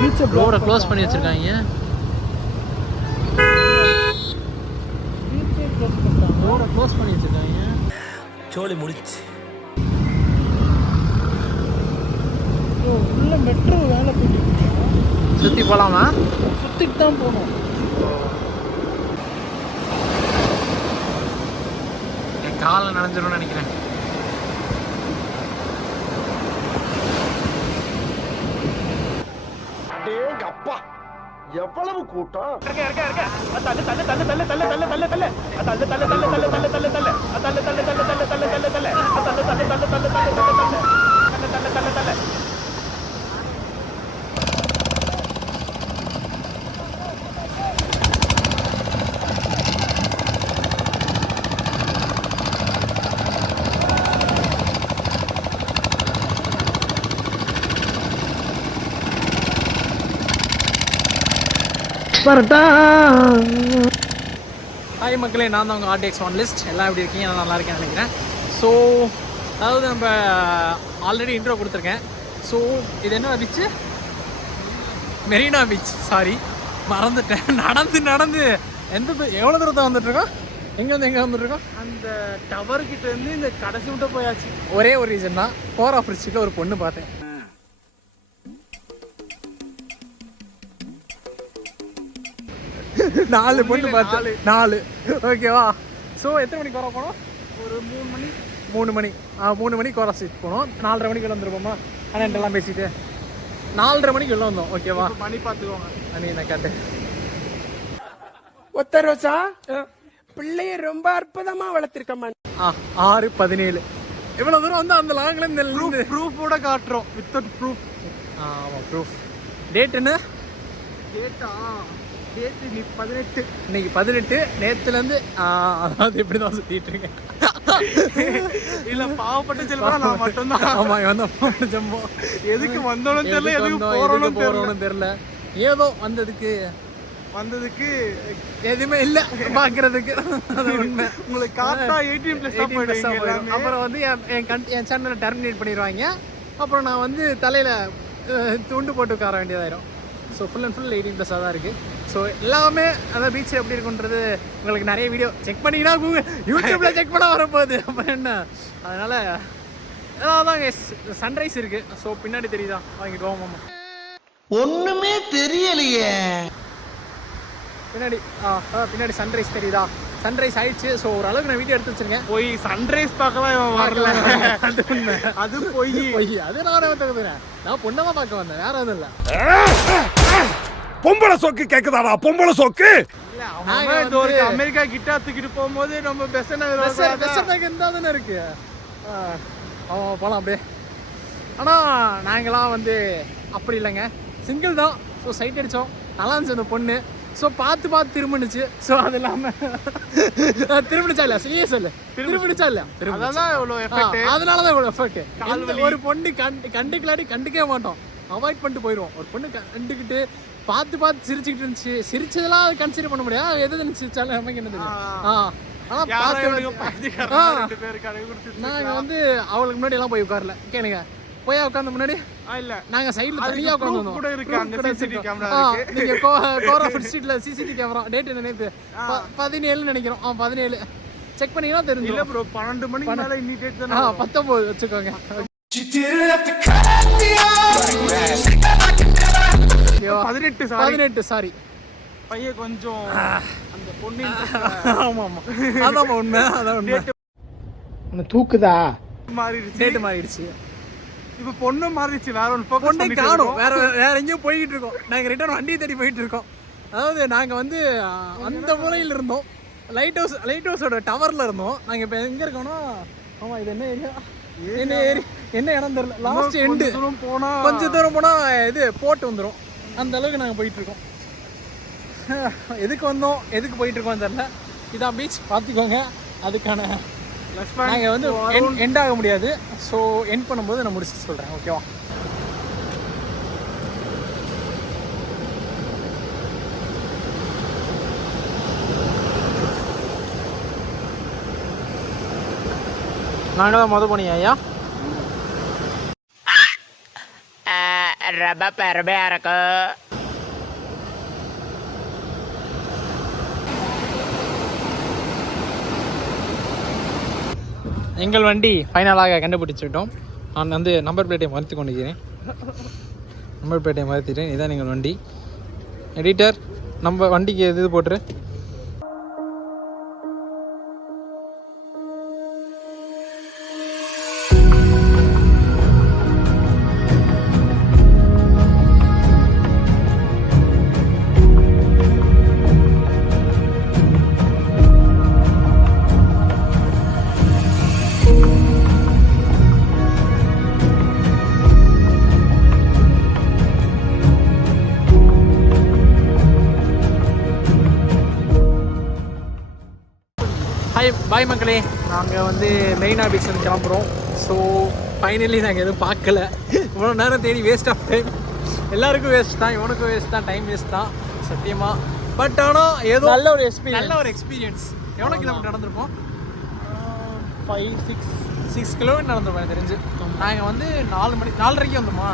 பீச்சை ரோட க்ளோஸ் பண்ணி வச்சிருக்காங்க. பீச்சை க்ளோஸ் பண்ணிட்டாங்க. ரோட க்ளோஸ் பண்ணி வச்சிருக்காங்க. சோலி முடிச்சு. உள்ள மெட்ரோ வேலை போயிட்டு சுற்றி போகலாமா? சுற்றிட்டு தான் போகணும். என் காலை நனைஞ்சிரும்னு நினைக்கிறேன். அப்பா எவ்வளவு கூட்டம். ஹாய் மக்களே, நான் தான் உங்கள் RTX ஒன் லிஸ்ட். எல்லாம் எப்படி இருக்கீங்க? நான் நல்லா இருக்கேன்னு நினைக்கிறேன். ஸோ அதாவது நம்ம ஆல்ரெடி இன்ட்ரோ கொடுத்துருக்கேன். ஸோ இது என்ன பீச்சு? மெரினா பீச். சாரி, மறந்துட்டேன். நடந்து எவ்வளோ தூரத்தை வந்துட்டுருக்கோம்? எங்கேருந்து எங்கே வந்துட்டுருக்கோம்? அந்த டவர்கிட்டேருந்து இந்த கடைசி விட்டு போயாச்சு. ஒரே ஒரு ரீசன் தான், கோரா ஃப்ரிட்ஜில் ஒரு பொண்ணு பார்த்தேன். 4 பொண்ணு பார்த்து 4. ஓகேவா? ஸோ எத்தனை மணிக்கு வர போனோம்? ஒரு 3 மணி. 3 மணிக்கு கோரா ஸ்ட்ரீட் போனோம். 4:30 மணிக்கு வந்துருப்போமா? அண்ணன்ட்டெல்லாம் பேசிட்டு 4:30 மணிக்கு வெளில வந்தோம். ஓகேவா? மணி பார்த்துக்கோங்க. அண்ணி நான் கேட்டு ஒத்த ரோசா பிள்ளைய ரொம்ப அற்புதமா வளர்த்திருக்கம்மா. 6:17. இவ்வளோ தூரம் வந்து அந்த லாங்கில் இந்த ப்ரூஃபோட காட்டுறோம். Without proof. ஆமாம், ப்ரூஃப். டேட் என்ன? டேட்டா? டேட்டு நீ 18. இன்னைக்கு 18. நேற்றுலேருந்து அதாவது எப்படி தான் சுற்றிட்டு இருக்கேன். இல்லை, பாவப்பட்ட செல்வம் நான் மட்டும்தான். ஆமாம், இவன் பாவப்பட்ட செல்வம். எதுக்கு வந்தோன்னு தெரியல, எதுக்கு போகிறோன்னு தெரியல. ஏதோ வந்ததுக்கு எதுவுமே இல்லை பார்க்கறதுக்கு. உண்மை. உங்களுக்கு காட்டா 18+. அப்புறம் வந்து என் சேனலை டெர்மினேட் பண்ணிடுவாங்க. அப்புறம் நான் வந்து தலையில் துண்டு போட்டு உட்கார வேண்டியதாயிரும். ஸோ ஃபுல் அண்ட் ஃபுல் 18+ தான் இருக்குது. ஸோ எல்லாமே அதான் பீச் எப்படி இருக்குன்றது உங்களுக்கு நிறைய வீடியோ செக் பண்ணிங்கன்னா யூடியூப்பில் செக் பண்ண வரப்போகுது. அப்புறம் என்ன, அதனால் அதான் சன்ரைஸ் இருக்குது. ஸோ பின்னாடி தெரியுதா? அவங்க கோவமாமா ஒண்ணுமே தெரியலையே. பின்னாடி சன்ரைஸ் தெரியுதா? சன்ரைஸ் ஆயிடுச்சு. ஸோ ஓரளவுக்கு நான் வீடியோ எடுத்து வச்சிருக்கேன். போய் சன்ரைஸ் பார்க்கலாம் இவன் வரல. அது உண்மை. அது போய் அது நான் தகுதுறேன். நான் பொண்ணமா பார்க்க வந்தேன், வேற எதுவும் இல்லை. பொம்பளை சோக்கு கேக்குதாடா? பொம்பளை சோக்கு அமெரிக்கா கிட்ட தூக்கிட்டு போகும்போது நம்ம பெசனாக இருந்தால் தானே இருக்கு. அவன் போகலாம் அப்படியே. ஆனால் நாங்களாம் வந்து அப்படி இல்லைங்க, சிங்கிள் தான். ஸோ சைட் அடித்தோம், நல்லா இருந்துச்சு அந்த பொண்ணு. ஸோ பார்த்து திரும்பினுச்சு. ஸோ அது இல்லாமல் திரும்பிச்சா இல்லையா? சரியே சொல்லு, திரும்பிச்சா இல்லையா? அதனால தான் இவ்வளோ எஃபெக்ட். ஒரு பொண்ணு கண்டுக்கவே மாட்டோம், அவாய்ட் பண்ணிட்டு போயிடுவோம். ஒரு பொண்ணு கண்டுக்கிட்டு பார்த்து சிரிச்சுக்கிட்டு இருந்துச்சு. சிரிச்சதெல்லாம் அதை கன்சிடர் பண்ண முடியாது. எது சிரிச்சாலும் நமக்கு என்ன தெரியும். நாங்கள் வந்து அவளுக்கு முன்னாடி எல்லாம் போய் உட்காரல. கேளுங்க, போய் உட்காந்து முன்னாடி இல்ல, நாங்க சைடுல தனியா உட்கார்ந்து கூட இருக்கு. அந்த சிசிடிவி கேமரா இருக்கு. நீங்க கோரா ஃபுட் ஸ்ட்ரீட்ல சிசிடிவி கேமரா. டேட் என்ன நேத்து? 17 நினைக்கிறோம். 17 செக் பண்ணீங்கன்னா தெரியும். இல்ல ப்ரோ, 12 மணிக்கு மேல இன்னி டேட் தான. 19 வெச்சுக்கோங்க. 18 சாரி. பையன் கொஞ்சம் அந்த பொண்ணு. ஆமா அதான் உண்மை. அதான் உண்மை. உன்னை தூக்குதா? மாறிடுச்சு. டேட் மாறிடுச்சு. இப்போ பொண்ணு மாறிடுச்சு. வேற ஒரு பொண்ணை காணோம். வேற எங்கேயும் போய்கிட்டு இருக்கோம். நாங்கள் ரிட்டர்ன் வண்டியை தேடி போயிட்டு இருக்கோம். அதாவது நாங்கள் வந்து அந்த மூலையில் இருந்தோம். லைட் ஹவுஸோட டவரில் இருந்தோம். நாங்கள் இப்போ எங்கே இருக்கோம்னா, ஆமாம் இது என்ன ஏரியா, என்ன இடம் தெரியல. லாஸ்ட் எண்டு கொஞ்சம் தூரம் போனால் இது போட்டு வந்துடும். அந்த அளவுக்கு நாங்கள் போயிட்டுருக்கோம். எதுக்கு வந்தோம், எதுக்கு போயிட்டுருக்கோம் தெரியல. இதான் பீச், பார்த்துக்கோங்க. அதுக்கான நாங்கள் வந்து எண்ட் ஆக முடியாது. ஸோ எண்ட் பண்ணும்போது நான் முடிச்சு சொல்கிறேன். ஓகேவா? நாங்கள் தான் மொதல் போனீங்க ஐயா. ரொம்ப பெருமையா இருக்கு. எங்கள் வண்டி ஃபைனலாக கண்டுபிடிச்சிட்டோம். நான் வந்து நம்பர் பிளேட்டை மறுத்து கொண்டிருக்கிறேன். நம்பர் பிளேட்டை மறுத்திட்டேன். இதுதான் எங்கள் வண்டி. எடிட்டர் நம்ம வண்டிக்கு இது போட்டுரு. ஹாய் பாய் மக்களே, நாங்கள் வந்து மெரினா பீச் வந்து கிளம்புறோம். ஸோ ஃபைனலி நாங்கள் எதுவும் பார்க்கல. இவ்வளோ நேரம் தேடி வேஸ்ட் ஆஃப் டைம். எல்லாருக்கும் வேஸ்ட் தான், இவனுக்கும் வேஸ்ட் தான், டைம் வேஸ்ட் தான் சத்தியமாக. பட் ஆனால் ஏதோ நல்ல ஒரு எக்ஸ்பீரியன்ஸ். எவ்வளோ கிலோமீட்டர் நடந்திருப்போம்? 6 கிலோமீட்டர் நடந்திருப்போம் எனக்கு தெரிஞ்சு. நாங்கள் வந்து 4:30 வந்தோமா?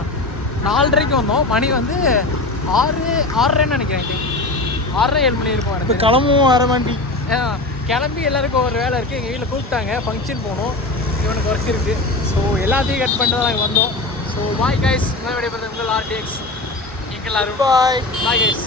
4:30 வந்தோம். மணி வந்து 6:30 நினைக்கிறேன். 6:30-7 மணி இருக்கும். இப்போ கிளம்பும் வர வண்டி கிளம்பி எல்லாருக்கும் ஒரு வேலை இருக்குது. எங்கள் வீட்டில் கூப்பிட்டாங்க, ஃபங்க்ஷன் போகணும், இவனுக்கு ஒர்க் இருக்குது. ஸோ எல்லாத்தையும் கட் பண்ணிட்டு தான் நாங்கள் வந்தோம். ஸோ பாய் கைஸ், உங்களை விடைபெறுவது உங்கள் RTX. எங்களாரும் bye guys.